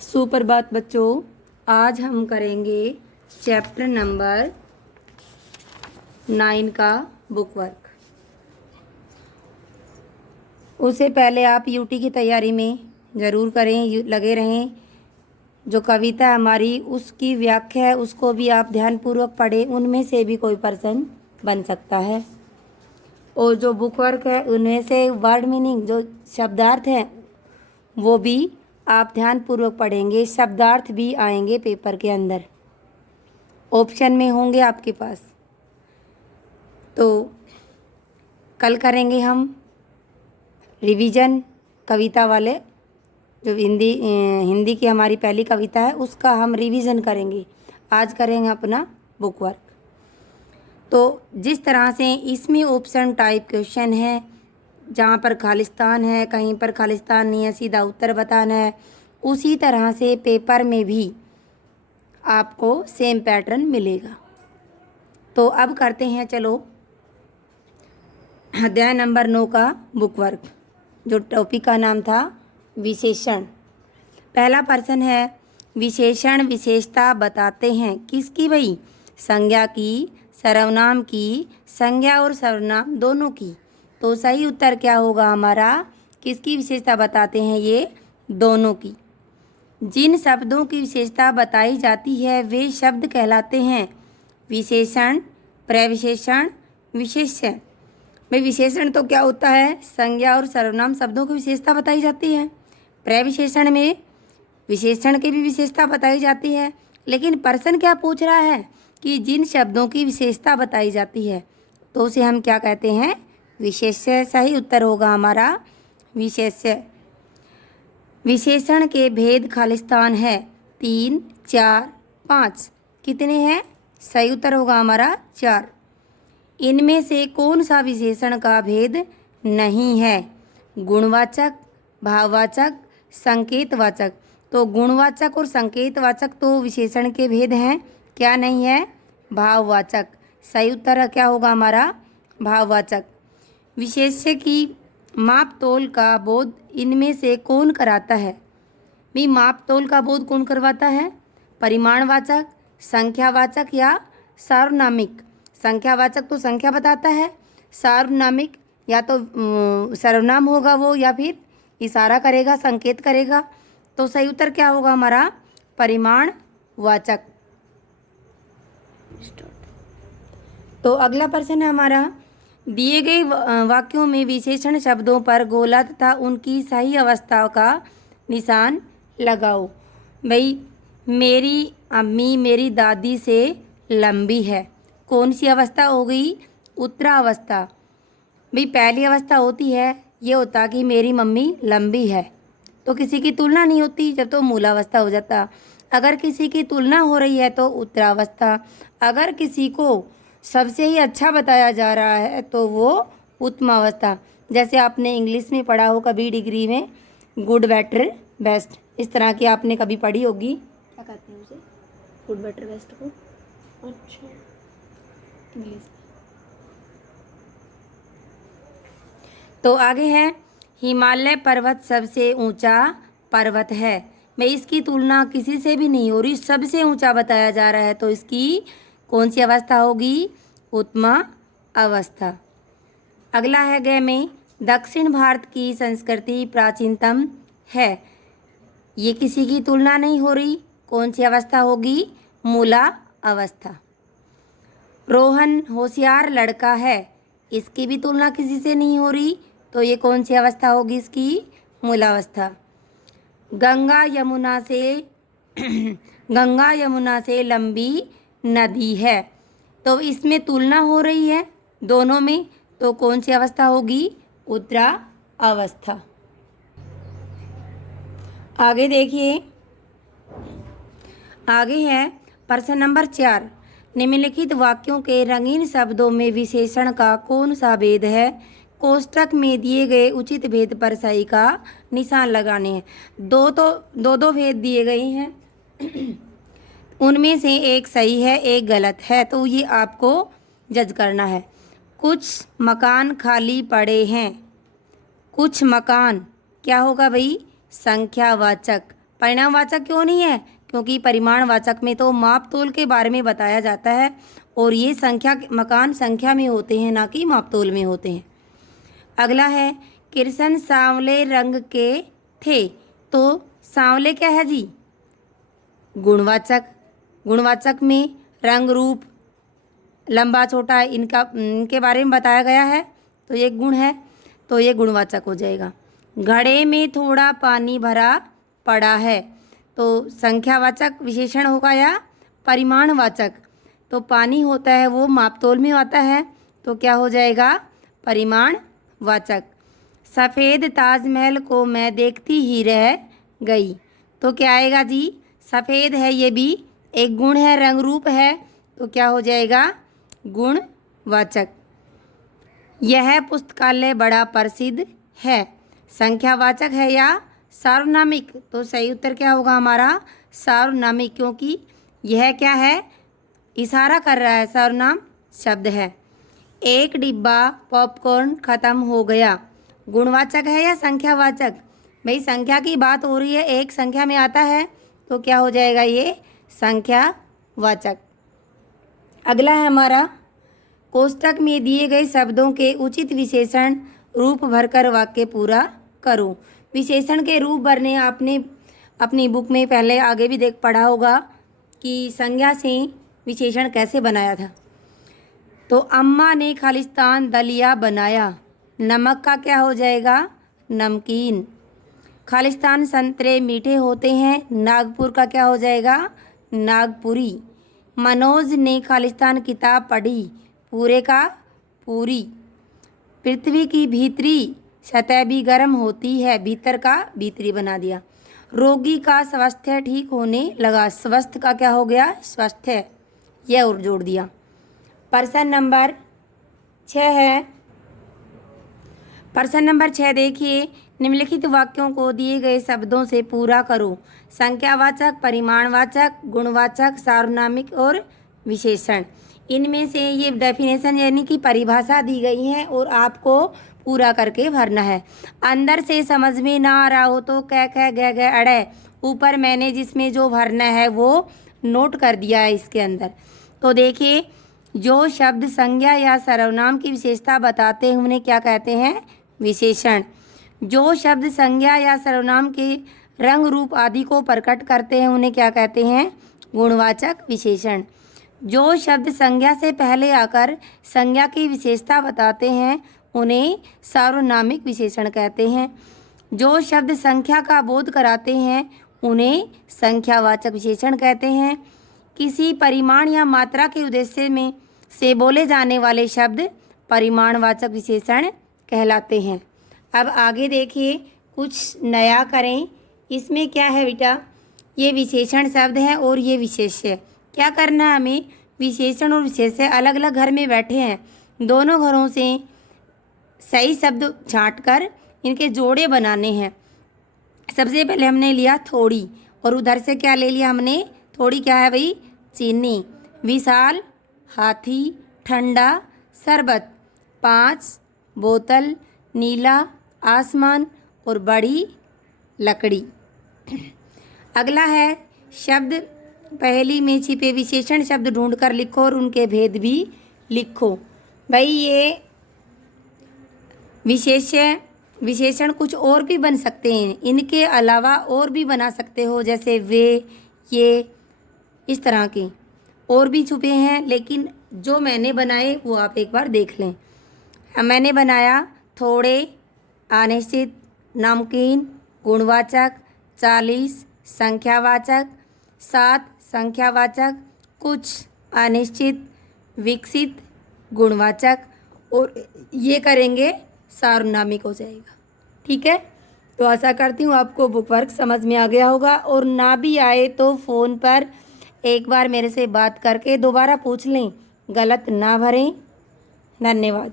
सुप्रभात बच्चों, आज हम करेंगे चैप्टर नंबर 9 का बुक वर्क। उससे पहले आप यूटी की तैयारी में ज़रूर करें, लगे रहें। जो कविता हमारी उसकी व्याख्या है उसको भी आप ध्यानपूर्वक पढ़ें, उनमें से भी कोई पर्सन बन सकता है। और जो बुक वर्क है उनमें से वर्ड मीनिंग जो शब्दार्थ हैं वो भी आप ध्यानपूर्वक पढ़ेंगे। शब्दार्थ भी आएंगे पेपर के अंदर, ऑप्शन में होंगे आपके पास। तो कल करेंगे हम रिवीजन कविता वाले, जो हिंदी की हमारी पहली कविता है उसका हम रिवीजन करेंगे। आज करेंगे अपना बुक वर्क। तो जिस तरह से इसमें ऑप्शन टाइप क्वेश्चन है, जहाँ पर खालिस्तान है, कहीं पर खालिस्तान नहीं है, सीधा उत्तर बताना है, उसी तरह से पेपर में भी आपको सेम पैटर्न मिलेगा। तो अब करते हैं, चलो अध्याय नंबर 9 का बुक वर्क, जो टॉपिक का नाम था विशेषण। पहला प्रश्न है, विशेषण विशेषता बताते हैं किसकी भाई? संज्ञा की, सर्वनाम की, संज्ञा और सर्वनाम दोनों की। तो सही उत्तर क्या होगा हमारा? किसकी विशेषता बताते हैं? ये दोनों की। जिन शब्दों की विशेषता बताई जाती है वे शब्द कहलाते हैं विशेषण, प्रविशेषण, विशेष्य। भाई विशेषण तो क्या होता है? संज्ञा और सर्वनाम शब्दों की विशेषता बताई जाती है। प्रविशेषण में विशेषण की भी विशेषता बताई जाती है। लेकिन प्रश्न क्या पूछ रहा है कि जिन शब्दों की विशेषता बताई जाती है तो उसे हम क्या कहते हैं? विशेष्य। सही उत्तर होगा हमारा विशेष्य। विशेषण के भेद खालिस्तान है 3, 4, 5। कितने हैं? सही उत्तर होगा हमारा 4। इनमें से कौन सा विशेषण का भेद नहीं है? गुणवाचक, भाववाचक, संकेतवाचक। तो गुणवाचक और संकेतवाचक तो विशेषण के भेद हैं, क्या नहीं है? भाववाचक। सही उत्तर क्या होगा हमारा? भाववाचक। विशेष्य की माप तोल का बोध इनमें से कौन कराता है? भी माप तोल का बोध कौन करवाता है? परिमाणवाचक, संख्यावाचक या सार्वनामिक? संख्यावाचक तो संख्या बताता है, सार्वनामिक या तो सर्वनाम होगा वो, या फिर इशारा करेगा, संकेत करेगा। तो सही उत्तर क्या होगा हमारा? परिमाणवाचक। तो अगला प्रश्न है हमारा, दिए गए वाक्यों में विशेषण शब्दों पर गोला तथा उनकी सही अवस्था का निशान लगाओ। भाई मेरी अम्मी मेरी दादी से लंबी है, कौन सी अवस्था हो गई? उत्तरावस्था। भाई पहली अवस्था होती है, ये होता कि मेरी मम्मी लंबी है, तो किसी की तुलना नहीं होती, जब तो मूलावस्था हो जाता। अगर किसी की तुलना हो रही है तो उत्तरावस्था। अगर किसी को सबसे ही अच्छा बताया जा रहा है तो वो उत्तमावस्था। जैसे आपने इंग्लिश में पढ़ा हो कभी डिग्री में, गुड, बेटर, बेस्ट, इस तरह की आपने कभी पढ़ी होगी। क्या कहते हैं उसे? गुड, बेटर, बेस्ट को? अच्छा, इंग्लिश। तो आगे है, हिमालय पर्वत सबसे ऊंचा पर्वत है। मैं इसकी तुलना किसी से भी नहीं हो रही, सबसे ऊंचा बताया जा रहा है, तो इसकी कौन सी अवस्था होगी? उत्तमा अवस्था। अगला है गय में, दक्षिण भारत की संस्कृति प्राचीनतम है। ये किसी की तुलना नहीं हो रही, कौन सी अवस्था होगी? मूला अवस्था। रोहन होशियार लड़का है, इसकी भी तुलना किसी से नहीं हो रही, तो ये कौन सी अवस्था होगी? इसकी मूलावस्था। गंगा यमुना से लंबी नदी है, तो इसमें तुलना हो रही है दोनों में, तो कौन सी अवस्था होगी? उत्तरा अवस्था। आगे देखिए, आगे है प्रश्न नंबर 4, निम्नलिखित वाक्यों के रंगीन शब्दों में विशेषण का कौन सा भेद है? कोष्ठक में दिए गए उचित भेद पर सही का निशान लगाने हैं। दो भेद दिए गए हैं, उनमें से एक सही है, एक गलत है, तो ये आपको जज करना है। कुछ मकान खाली पड़े हैं, कुछ मकान क्या होगा भाई? संख्यावाचक। परिणामवाचक क्यों नहीं है? क्योंकि परिमाणवाचक में तो माप तोल के बारे में बताया जाता है और ये संख्या मकान संख्या में होते हैं, ना कि माप तोल में होते हैं। अगला है कृष्ण सांवले रंग के थे। तो सांवले क्या है जी? गुणवाचक। गुणवाचक में रंग, रूप, लंबा छोटा इनके बारे में बताया गया है, तो ये गुण है, तो ये गुणवाचक हो जाएगा। घड़े में थोड़ा पानी भरा पड़ा है, तो संख्यावाचक विशेषण होगा या परिमाणवाचक? तो पानी होता है वो मापतोल में आता है, तो क्या हो जाएगा? परिमाणवाचक। सफ़ेद ताजमहल को मैं देखती ही रह गई, तो क्या आएगा जी? सफ़ेद है, ये भी एक गुण है, रंग रूप है, तो क्या हो जाएगा? गुणवाचक। यह पुस्तकालय बड़ा प्रसिद्ध है, संख्यावाचक है या सार्वनामिक? तो सही उत्तर क्या होगा हमारा? सार्वनामिक, क्योंकि यह क्या है? इशारा कर रहा है, सर्वनाम शब्द है। एक डिब्बा पॉपकॉर्न खत्म हो गया, गुणवाचक है या संख्यावाचक? भाई संख्या की बात हो रही है, एक संख्या में आता है, तो क्या हो जाएगा? ये संख्यावाचक। अगला है हमारा, कोष्टक में दिए गए शब्दों के उचित विशेषण रूप भरकर वाक्य पूरा करो। विशेषण के रूप भरने आपने अपनी बुक में पहले आगे भी पढ़ा होगा कि संज्ञा से विशेषण कैसे बनाया था। तो अम्मा ने खालिस्तान दलिया बनाया, नमक का क्या हो जाएगा? नमकीन। खालिस्तान संतरे मीठे होते हैं, नागपुर का क्या हो जाएगा? नागपुरी। मनोज ने खालिस्तान किताब पढ़ी, पूरे का पूरी। पृथ्वी की भीतरी सतह भी गर्म होती है, भीतर का भीतरी बना दिया। रोगी का स्वास्थ्य ठीक होने लगा, स्वस्थ का क्या हो गया? स्वास्थ्य, यह और जोड़ दिया। प्रश्न नंबर 6 है। प्रश्न नंबर 6 देखिए, निम्नलिखित वाक्यों को दिए गए शब्दों से पूरा करो। संख्यावाचक, परिमाणवाचक, गुणवाचक, सार्वनामिक और विशेषण। इनमें से ये डेफिनेशन यानी कि परिभाषा दी गई है और आपको पूरा करके भरना है। अंदर से समझ में ना आ रहा हो तो क ख ग घ अड़, ऊपर मैंने जिसमें जो भरना है वो नोट कर दिया है इसके अंदर। तो देखिए, जो शब्द संज्ञा या सर्वनाम की विशेषता बताते हैं उन्हें क्या कहते हैं? विशेषण। जो शब्द संज्ञा या सर्वनाम के रंग, रूप आदि को प्रकट करते हैं उन्हें क्या कहते हैं? गुणवाचक विशेषण। जो शब्द संज्ञा से पहले आकर संज्ञा की विशेषता बताते हैं उन्हें सार्वनामिक विशेषण कहते हैं। जो शब्द संख्या का बोध कराते हैं उन्हें संख्यावाचक विशेषण कहते हैं। किसी परिमाण या मात्रा के उद्देश्य में से बोले जाने वाले शब्द परिमाणवाचक विशेषण कहलाते हैं। अब आगे देखिए, कुछ नया करें। इसमें क्या है बेटा? ये विशेषण शब्द हैं और ये विशेष्य। क्या करना है हमें? विशेषण और विशेष्य अलग अलग घर में बैठे हैं, दोनों घरों से सही शब्द छांट कर इनके जोड़े बनाने हैं। सबसे पहले हमने लिया थोड़ी, और उधर से क्या ले लिया हमने? थोड़ी क्या है भाई? चीनी। विशाल हाथी, ठंडा शरबत, 5 बोतल, नीला आसमान और बड़ी लकड़ी। अगला है शब्द पहेली में छिपे विशेषण शब्द ढूंढकर लिखो और उनके भेद भी लिखो। भाई ये विशेषण कुछ और भी बन सकते हैं, इनके अलावा और भी बना सकते हो, जैसे वे, ये, इस तरह के और भी छुपे हैं, लेकिन जो मैंने बनाए वो आप एक बार देख लें। मैंने बनाया थोड़े, अनिश्चित, नमकीन, गुणवाचक, 40 संख्यावाचक, 7 संख्यावाचक, कुछ अनिश्चित, विकसित गुणवाचक, और ये करेंगे सार्वनामिक हो जाएगा। ठीक है, तो आशा करती हूँ आपको बुक वर्क समझ में आ गया होगा, और ना भी आए तो फ़ोन पर एक बार मेरे से बात करके दोबारा पूछ लें, गलत ना भरें। धन्यवाद।